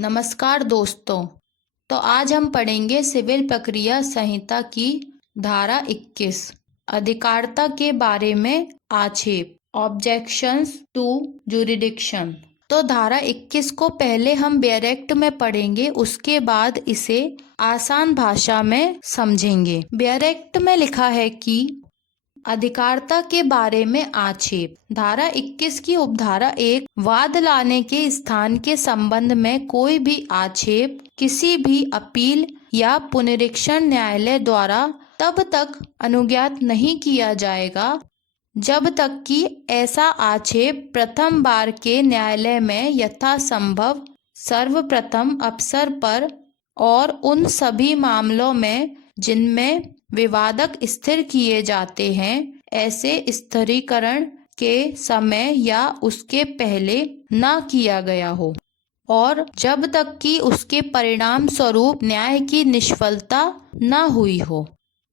नमस्कार दोस्तों। तो आज हम पढ़ेंगे सिविल प्रक्रिया संहिता की धारा 21 अधिकारिता के बारे में आक्षेप ऑब्जेक्शंस टू जुरिडिक्शन। तो धारा 21 को पहले हम डायरेक्ट में पढ़ेंगे, उसके बाद इसे आसान भाषा में समझेंगे। डायरेक्ट में लिखा है कि अधिकारिता के बारे में आक्षेप। धारा 21 की उपधारा 1 वाद लाने के स्थान के संबंध में कोई भी आक्षेप किसी भी अपील या पुनरीक्षण न्यायालय द्वारा तब तक अनुज्ञात नहीं किया जाएगा जब तक कि ऐसा आक्षेप प्रथम बार के न्यायालय में यथासंभव सर्वप्रथम अवसर पर और उन सभी मामलों में जिनमें विवादक स्थिर किए जाते हैं ऐसे स्थिरीकरण के समय या उसके पहले न किया गया हो और जब तक कि उसके परिणाम स्वरूप न्याय की निष्फलता न हुई हो।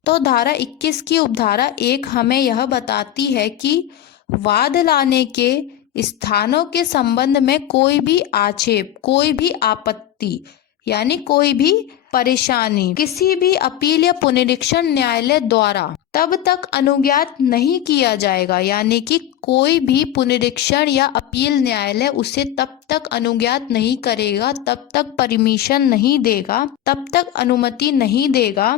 तो धारा 21 की उपधारा 1 हमें यह बताती है कि वाद लाने के स्थानों के संबंध में कोई भी आक्षेप, कोई भी आपत्ति यानी कोई भी परेशानी किसी भी अपील या पुनरीक्षण न्यायालय द्वारा तब तक अनुज्ञात नहीं किया जाएगा, यानी कि कोई भी पुनरीक्षण या अपील न्यायालय उसे तब तक अनुज्ञात नहीं करेगा, तब तक परमिशन नहीं देगा, तब तक अनुमति नहीं देगा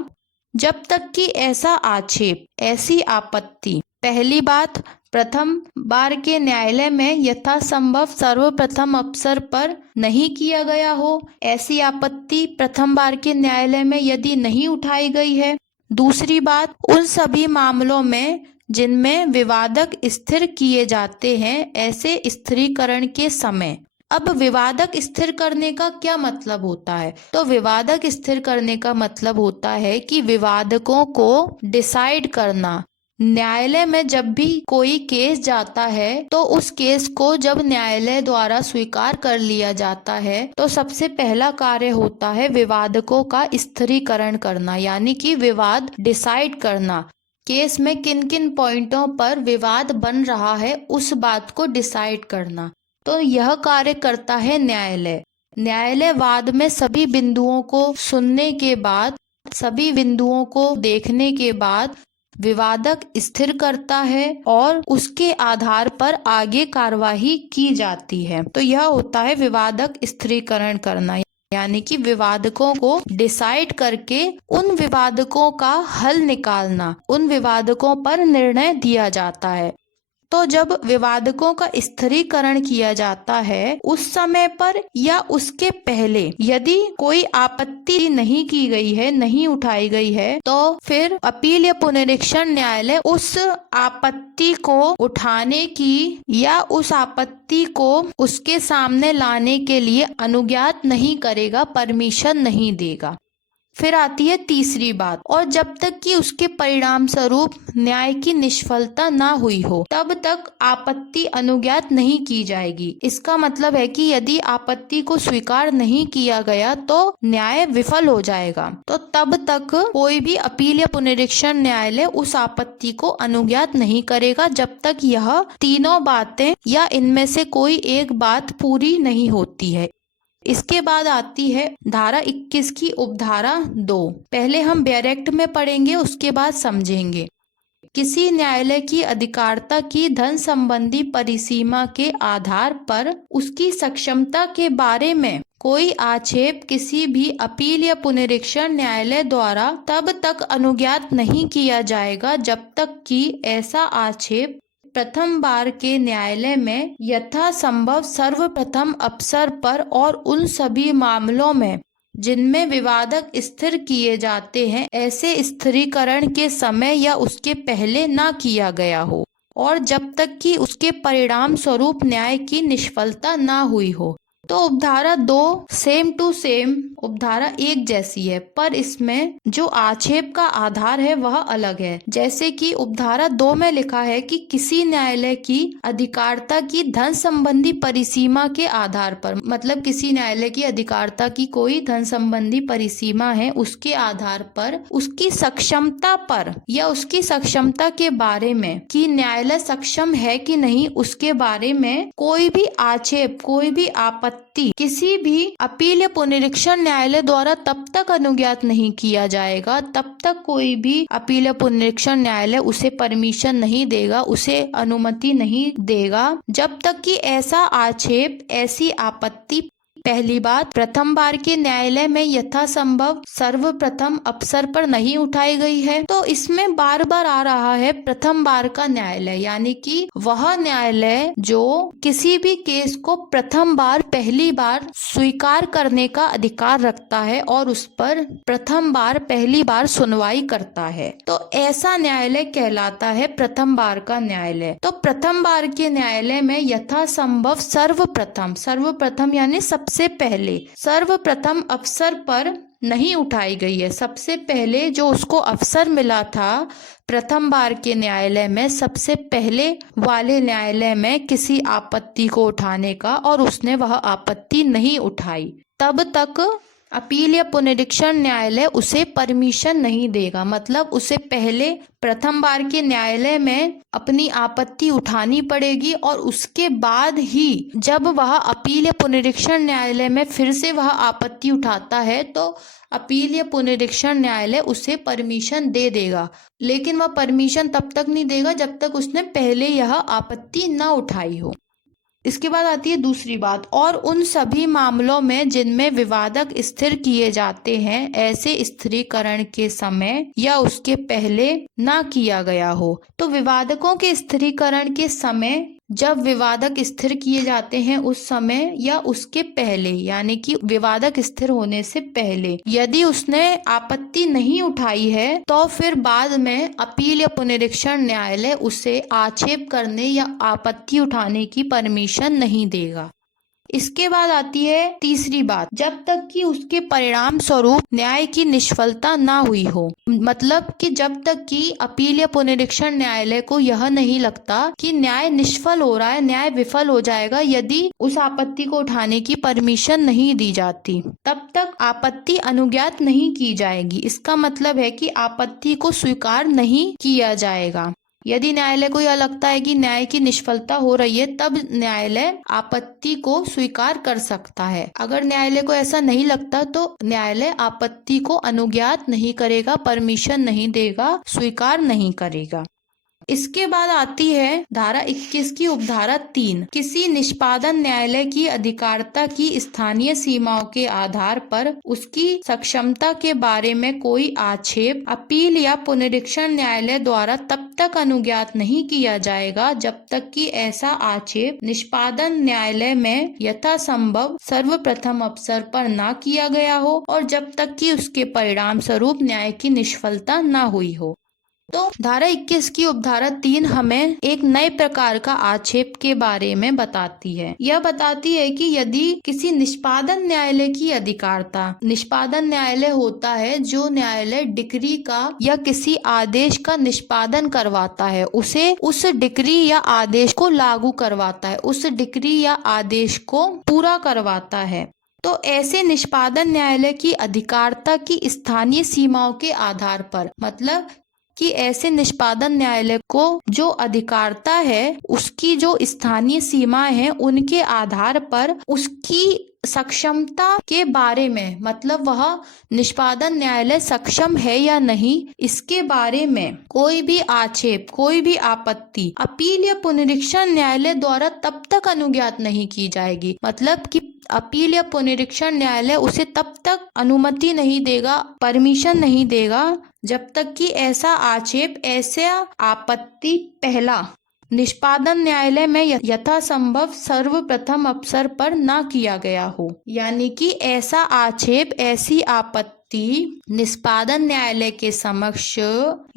जब तक कि ऐसा आक्षेप, ऐसी आपत्ति पहली बात प्रथम बार के न्यायालय में यथासंभव सर्वप्रथम अवसर पर नहीं किया गया हो। ऐसी आपत्ति प्रथम बार के न्यायालय में यदि नहीं उठाई गई है। दूसरी बात, उन सभी मामलों में जिनमें विवादक स्थिर किए जाते हैं ऐसे स्थिरीकरण के समय। अब विवादक स्थिर करने का क्या मतलब होता है? तो विवादक स्थिर करने का मतलब होता है कि विवादकों को डिसाइड करना। न्यायालय में जब भी कोई केस जाता है तो उस केस को जब न्यायालय द्वारा स्वीकार कर लिया जाता है तो सबसे पहला कार्य होता है विवादकों का स्थिरीकरण करना, यानी कि विवाद डिसाइड करना। केस में किन किन पॉइंटों पर विवाद बन रहा है उस बात को डिसाइड करना। तो यह कार्य करता है न्यायालय। न्यायालय वाद में सभी बिंदुओं को सुनने के बाद, सभी बिंदुओं को देखने के बाद विवादक स्थिर करता है और उसके आधार पर आगे कार्यवाही की जाती है। तो यह होता है विवादक स्थिरीकरण करना, यानी कि विवादकों को डिसाइड करके उन विवादकों का हल निकालना, उन विवादकों पर निर्णय दिया जाता है। तो जब विवादकों का स्थिरीकरण किया जाता है उस समय पर या उसके पहले यदि कोई आपत्ति नहीं की गई है, नहीं उठाई गई है, तो फिर अपील या पुनरीक्षण न्यायालय उस आपत्ति को उठाने की या उस आपत्ति को उसके सामने लाने के लिए अनुज्ञात नहीं करेगा, परमिशन नहीं देगा। फिर आती है तीसरी बात, और जब तक कि उसके परिणाम स्वरूप न्याय की निष्फलता ना हुई हो तब तक आपत्ति अनुज्ञात नहीं की जाएगी। इसका मतलब है कि यदि आपत्ति को स्वीकार नहीं किया गया तो न्याय विफल हो जाएगा। तो तब तक कोई भी अपील या पुनरीक्षण न्यायालय उस आपत्ति को अनुज्ञात नहीं करेगा जब तक यह तीनों बातें या इनमें से कोई एक बात पूरी नहीं होती है। इसके बाद आती है धारा 21 की उपधारा 2। पहले हम डायरेक्ट में पढ़ेंगे, उसके बाद समझेंगे। किसी न्यायालय की अधिकारिता की धन संबंधी परिसीमा के आधार पर उसकी सक्षमता के बारे में कोई आक्षेप किसी भी अपील या पुनरीक्षण न्यायालय द्वारा तब तक अनुज्ञात नहीं किया जाएगा जब तक कि ऐसा आक्षेप प्रथम बार के न्यायालय में यथासंभव सर्वप्रथम अवसर पर और उन सभी मामलों में जिनमें विवादक स्थिर किए जाते हैं ऐसे स्थिरीकरण के समय या उसके पहले न किया गया हो और जब तक कि उसके परिणाम स्वरूप न्याय की निष्फलता न हुई हो। तो उपधारा 2 सेम टू सेम उपधारा 1 जैसी है, पर इसमें जो आक्षेप का आधार है वह अलग है। जैसे कि उपधारा 2 में लिखा है कि किसी न्यायालय की अधिकारिता की धन संबंधी परिसीमा के आधार पर, मतलब किसी न्यायालय की अधिकारिता की कोई धन संबंधी परिसीमा है, उसके आधार पर उसकी सक्षमता पर या उसकी सक्षमता के बारे में कि न्यायालय सक्षम है कि नहीं उसके बारे में कोई भी आक्षेप, कोई भी आपत्ति आपत्ति किसी भी अपील या पुनरीक्षण न्यायालय द्वारा तब तक अनुज्ञात नहीं किया जाएगा, तब तक कोई भी अपील या पुनरीक्षण न्यायालय उसे परमिशन नहीं देगा, उसे अनुमति नहीं देगा, जब तक कि ऐसा आक्षेप, ऐसी आपत्ति पहली बात प्रथम बार के न्यायालय में यथासंभव सर्वप्रथम अवसर पर नहीं उठाई गई है। तो इसमें बार बार आ रहा है प्रथम बार का न्यायालय, यानी कि वह न्यायालय जो किसी भी केस को प्रथम बार, पहली बार स्वीकार करने का अधिकार रखता है और उस पर प्रथम बार, पहली बार सुनवाई करता है, तो ऐसा न्यायालय कहलाता है प्रथम बार का न्यायालय। तो प्रथम बार के न्यायालय में यथासंभव सर्वप्रथम यानी सबसे पहले, सर्वप्रथम अवसर पर नहीं उठाई गई है। सबसे पहले जो उसको अवसर मिला था प्रथम बार के न्यायालय में, सबसे पहले वाले न्यायालय में किसी आपत्ति को उठाने का, और उसने वह आपत्ति नहीं उठाई, तब तक अपील या पुनरीक्षण न्यायालय उसे परमिशन नहीं देगा। मतलब उसे पहले प्रथम बार के न्यायालय में अपनी आपत्ति उठानी पड़ेगी और उसके बाद ही जब वह अपील या पुनरीक्षण न्यायालय में फिर से वह आपत्ति उठाता है तो अपील या पुनरीक्षण न्यायालय उसे परमिशन दे देगा। लेकिन वह परमिशन तब तक नहीं देगा जब तक उसने पहले यह आपत्ति न उठाई हो। इसके बाद आती है दूसरी बात, और उन सभी मामलों में जिनमें विवादक स्थिर किए जाते हैं, ऐसे स्थिरीकरण के समय या उसके पहले ना किया गया हो। तो विवादकों के स्थिरीकरण के समय, जब विवादक स्थिर किए जाते हैं उस समय या उसके पहले, यानी कि विवादक स्थिर होने से पहले यदि उसने आपत्ति नहीं उठाई है तो फिर बाद में अपील या पुनरीक्षण न्यायालय उसे आक्षेप करने या आपत्ति उठाने की परमिशन नहीं देगा। इसके बाद आती है तीसरी बात, जब तक कि उसके परिणाम स्वरूप न्याय की निष्फलता ना हुई हो। मतलब कि जब तक कि अपील या पुनरीक्षण न्यायालय को यह नहीं लगता कि न्याय निष्फल हो रहा है, न्याय विफल हो जाएगा यदि उस आपत्ति को उठाने की परमिशन नहीं दी जाती, तब तक आपत्ति अनुज्ञात नहीं की जाएगी। इसका मतलब है कि आपत्ति को स्वीकार नहीं किया जाएगा। यदि न्यायालय को यह लगता है कि न्याय की निष्फलता हो रही है, तब न्यायालय आपत्ति को स्वीकार कर सकता है। अगर न्यायालय को ऐसा नहीं लगता तो न्यायालय आपत्ति को अनुज्ञात नहीं करेगा, परमिशन नहीं देगा, स्वीकार नहीं करेगा। इसके बाद आती है धारा 21 की उपधारा 3, किसी निष्पादन न्यायालय की अधिकारिता की स्थानीय सीमाओं के आधार पर उसकी सक्षमता के बारे में कोई आक्षेप अपील या पुनरीक्षण न्यायालय द्वारा तब तक अनुज्ञात नहीं किया जाएगा जब तक कि ऐसा आक्षेप निष्पादन न्यायालय में यथासंभव सर्वप्रथम अवसर पर ना किया गया हो और जब तक कि उसके परिणाम स्वरूप न्याय की निष्फलता ना हुई हो। तो धारा 21 की उपधारा 3 हमें एक नए प्रकार का आक्षेप के बारे में बताती है। यह बताती है कि यदि किसी निष्पादन न्यायालय की अधिकारिता, निष्पादन न्यायालय होता है जो न्यायालय डिक्री का या किसी आदेश का निष्पादन करवाता है, उसे उस डिक्री या आदेश को लागू करवाता है, उस डिक्री या आदेश को पूरा करवाता है। तो ऐसे निष्पादन न्यायालय की अधिकारिता की स्थानीय सीमाओं के आधार पर, मतलब कि ऐसे निष्पादन न्यायालय को जो अधिकारिता है उसकी जो स्थानीय सीमाएं हैं उनके आधार पर उसकी सक्षमता के बारे में, मतलब वह निष्पादन न्यायालय सक्षम है या नहीं, इसके बारे में कोई भी आक्षेप, कोई भी आपत्ति अपील या पुनरीक्षण न्यायालय द्वारा तब तक अनुज्ञात नहीं की जाएगी। मतलब कि अपील या पुनरीक्षण न्यायालय उसे तब तक अनुमति नहीं देगा, परमिशन नहीं देगा जब तक कि ऐसा आक्षेप, ऐसा आपत्ति पहला निष्पादन न्यायालय में यथासंभव सर्वप्रथम अवसर पर ना किया गया हो। यानी कि ऐसा आक्षेप, ऐसी आपत्ति निष्पादन न्यायालय के समक्ष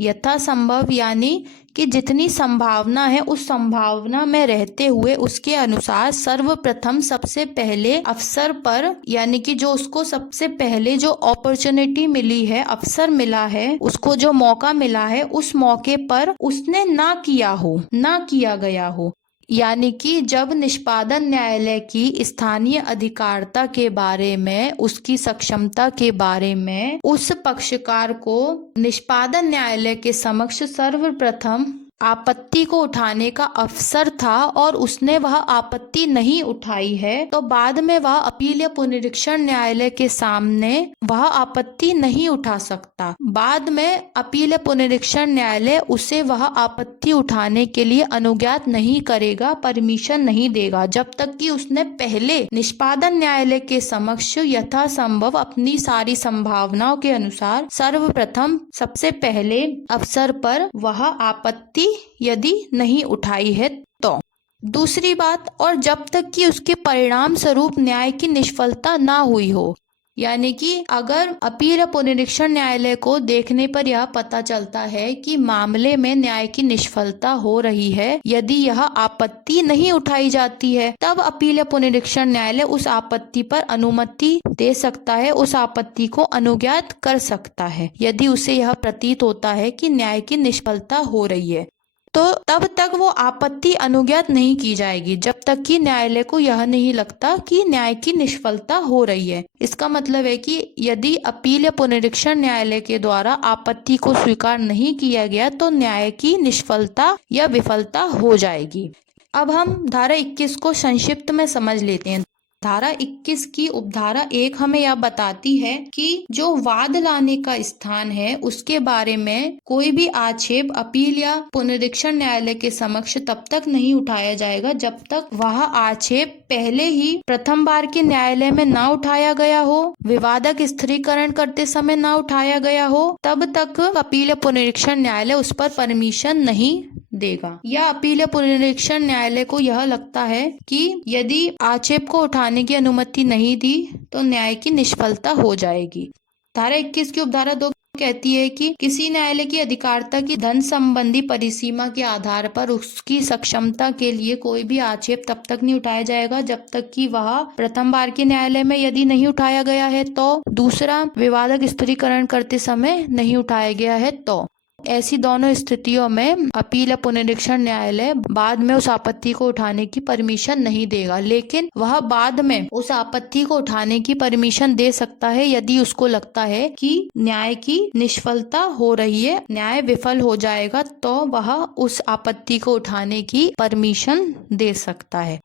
यथासंभव, यानी कि जितनी संभावना है उस संभावना में रहते हुए उसके अनुसार सर्वप्रथम सबसे पहले अवसर पर, यानी कि जो उसको सबसे पहले जो अपॉर्चुनिटी मिली है, अवसर मिला है, उसको जो मौका मिला है, उस मौके पर उसने ना किया गया हो। यानी कि जब निष्पादन न्यायालय की स्थानीय अधिकारिता के बारे में, उसकी सक्षमता के बारे में उस पक्षकार को निष्पादन न्यायालय के समक्ष सर्वप्रथम आपत्ति को उठाने का अवसर था और उसने वह आपत्ति नहीं उठाई है, तो बाद में वह अपील या पुनरीक्षण न्यायालय के सामने वह आपत्ति नहीं उठा सकता। बाद में अपील या पुनरीक्षण न्यायालय उसे वह आपत्ति उठाने के लिए अनुज्ञात नहीं करेगा, परमिशन नहीं देगा, जब तक कि उसने पहले निष्पादन न्यायालय के समक्ष यथासंभव अपनी सारी संभावनाओं के अनुसार सर्वप्रथम सबसे पहले अवसर पर वह आपत्ति यदि नहीं उठाई है तो। दूसरी बात, और जब तक कि उसके परिणाम स्वरूप न्याय की निष्फलता ना हुई हो, यानी कि अगर अपील या पुनरीक्षण न्यायालय को देखने पर यह पता चलता है कि मामले में न्याय की निष्फलता हो रही है, यदि यह आपत्ति नहीं उठाई जाती है, तब अपील या पुनरीक्षण न्यायालय उस आपत्ति पर अनुमति दे सकता है, उस आपत्ति को अनुज्ञात कर सकता है, यदि उसे यह प्रतीत होता है कि न्याय की निष्फलता हो रही है। तो तब तक वो आपत्ति अनुज्ञात नहीं की जाएगी जब तक कि न्यायालय को यह नहीं लगता कि न्याय की निष्फलता हो रही है। इसका मतलब है कि यदि अपील या पुनरीक्षण न्यायालय के द्वारा आपत्ति को स्वीकार नहीं किया गया तो न्याय की निष्फलता या विफलता हो जाएगी। अब हम धारा 21 को संक्षिप्त में समझ लेते हैं। धारा 21 की उपधारा 1 हमें यह बताती है कि जो वाद लाने का स्थान है उसके बारे में कोई भी आक्षेप अपील या पुनरीक्षण न्यायालय के समक्ष तब तक नहीं उठाया जाएगा जब तक वह आक्षेप पहले ही प्रथम बार के न्यायालय में ना उठाया गया हो, विवादक स्थिरीकरण करते समय ना उठाया गया हो, तब तक अपील या पुनरीक्षण न्यायालय उस पर परमिशन नहीं देगा। या अपील या पुनरीक्षण न्यायालय को यह लगता है कि यदि आक्षेप को उठाने की अनुमति नहीं दी तो न्याय की निष्फलता हो जाएगी। धारा 21 की उपधारा 2 कहती है कि किसी न्यायालय की अधिकारिता की धन संबंधी परिसीमा के आधार पर उसकी सक्षमता के लिए कोई भी आक्षेप तब तक नहीं उठाया जाएगा जब तक कि वह प्रथम बार के न्यायालय में यदि नहीं उठाया गया है तो, दूसरा विवादक स्थिरीकरण करते समय नहीं उठाया गया है तो। ऐसी दोनों स्थितियों में अपील या पुनरीक्षण न्यायालय बाद में उस आपत्ति को उठाने की परमिशन नहीं देगा, लेकिन वह बाद में उस आपत्ति को उठाने की परमिशन दे सकता है यदि उसको लगता है कि न्याय की निष्फलता हो रही है, न्याय विफल हो जाएगा, तो वह उस आपत्ति को उठाने की परमिशन दे सकता है।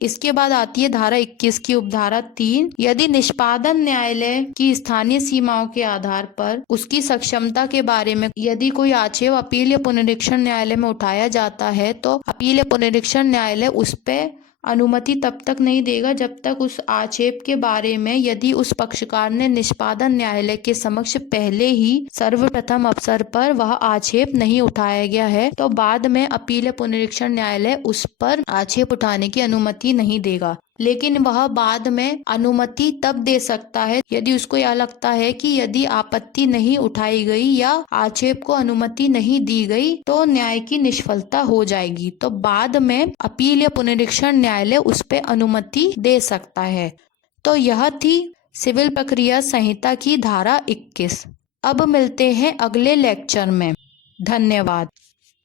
इसके बाद आती है धारा 21 की उपधारा 3। यदि निष्पादन न्यायालय की स्थानीय सीमाओं के आधार पर उसकी सक्षमता के बारे में यदि कोई आक्षेप अपील या पुनरीक्षण न्यायालय में उठाया जाता है तो अपील या पुनरीक्षण न्यायालय उस पर अनुमति तब तक नहीं देगा जब तक उस आक्षेप के बारे में यदि उस पक्षकार ने निष्पादन न्यायालय के समक्ष पहले ही सर्वप्रथम अवसर पर वह आक्षेप नहीं उठाया गया है, तो बाद में अपील या पुनरीक्षण न्यायालय उस पर आक्षेप उठाने की अनुमति नहीं देगा। लेकिन वह बाद में अनुमति तब दे सकता है यदि उसको यह लगता है कि यदि आपत्ति नहीं उठाई गई या आक्षेप को अनुमति नहीं दी गई तो न्याय की निष्फलता हो जाएगी, तो बाद में अपील या पुनरीक्षण न्यायालय उस पर अनुमति दे सकता है। तो यह थी सिविल प्रक्रिया संहिता की धारा 21। अब मिलते हैं अगले लेक्चर में। धन्यवाद।